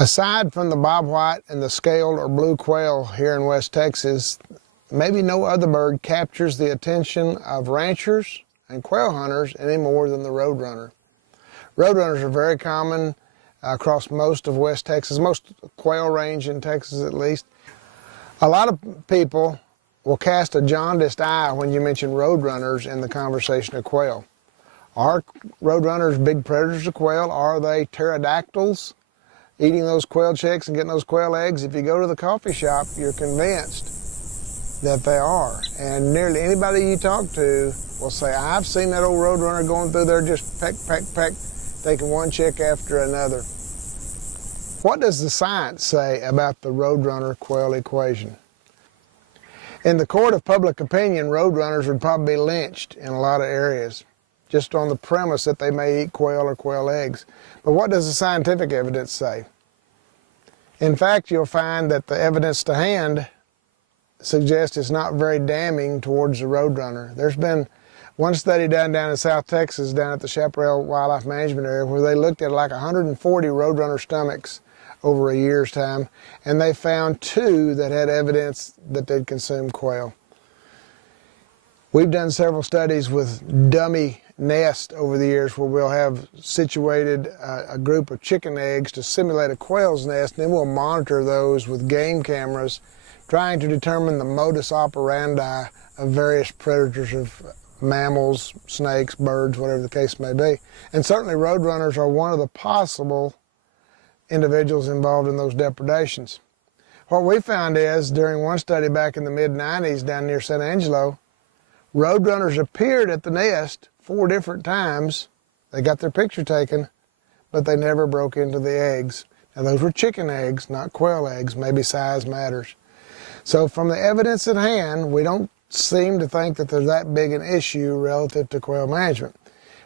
Aside from the bobwhite and the scaled or blue quail here in West Texas, maybe no other bird captures the attention of ranchers and quail hunters any more than the roadrunner. Roadrunners are very common across most of West Texas, most quail range in Texas at least. A lot of people will cast a jaundiced eye when you mention roadrunners in the conversation of quail. Are roadrunners big predators of quail? Are they pterodactyls, eating those quail chicks and getting those quail eggs? If you go to the coffee shop, you're convinced that they are. And nearly anybody you talk to will say, I've seen that old roadrunner going through there just peck, peck, peck, taking one chick after another. What does the science say about the roadrunner-quail equation? In the court of public opinion, roadrunners would probably be lynched in a lot of areas, just on the premise that they may eat quail or quail eggs. But what does the scientific evidence say? In fact, you'll find that the evidence to hand suggests it's not very damning towards the roadrunner. There's been one study done down in South Texas, down at the Chaparral Wildlife Management Area, where they looked at like 140 roadrunner stomachs over a year's time, and they found 2 that had evidence that they'd consumed quail. We've done several studies with dummy nests over the years where we'll have situated a group of chicken eggs to simulate a quail's nest, and then we'll monitor those with game cameras, trying to determine the modus operandi of various predators of mammals, snakes, birds, whatever the case may be. And certainly roadrunners are one of the possible individuals involved in those depredations. What we found is, during one study back in the mid-90s down near San Angelo, roadrunners appeared at the nest 4 different times. They got their picture taken, but they never broke into the eggs. Now those were chicken eggs, not quail eggs. Maybe size matters. So from the evidence at hand, we don't seem to think that there's that big an issue relative to quail management.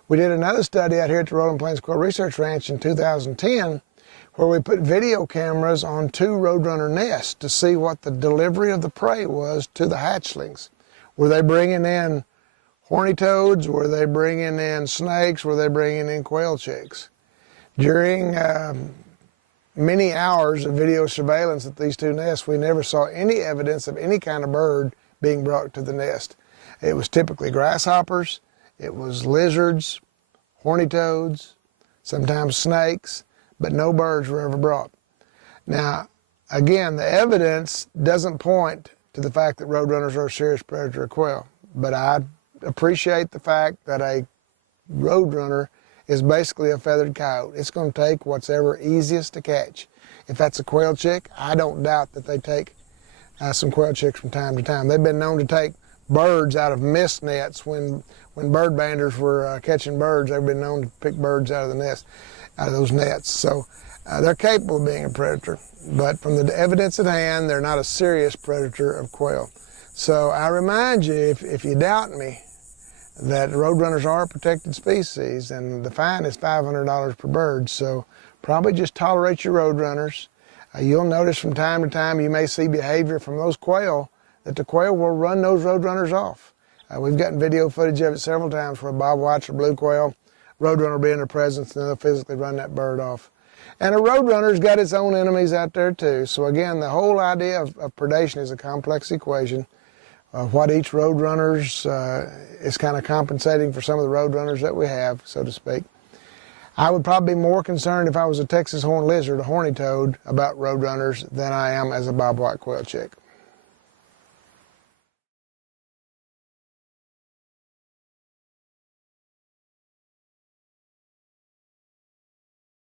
We did another study out here at the Rolling Plains Quail Research Ranch in 2010, where we put video cameras on 2 roadrunner nests to see what the delivery of the prey was to the hatchlings. Were they bringing in horny toads? Were they bringing in snakes? Were they bringing in quail chicks? During many hours of video surveillance at these 2 nests, we never saw any evidence of any kind of bird being brought to the nest. It was typically grasshoppers, it was lizards, horny toads, sometimes snakes, but no birds were ever brought. Now, again, the evidence doesn't point to the fact that roadrunners are a serious predator of quail, but I appreciate the fact that a roadrunner is basically a feathered coyote. It's going to take what's ever easiest to catch. If that's a quail chick, I don't doubt that they take some quail chicks from time to time. They've been known to take birds out of mist nets when bird banders were catching birds. They've been known to pick birds out of those nets. So they're capable of being a predator, but from the evidence at hand, they're not a serious predator of quail. So I remind you, if you doubt me, that roadrunners are a protected species, and the fine is $500 per bird. So probably just tolerate your roadrunners. You'll notice from time to time you may see behavior from those quail that the quail will run those roadrunners off. We've gotten video footage of it several times where bobwhite or blue quail, roadrunner will be in their presence and they'll physically run that bird off. And a roadrunner's got its own enemies out there too. So again, the whole idea of predation is a complex equation. What each roadrunner's is kind of compensating for some of the roadrunners that we have, so to speak. I would probably be more concerned if I was a Texas horned lizard, a horny toad, about roadrunners than I am as a bobwhite quail chick.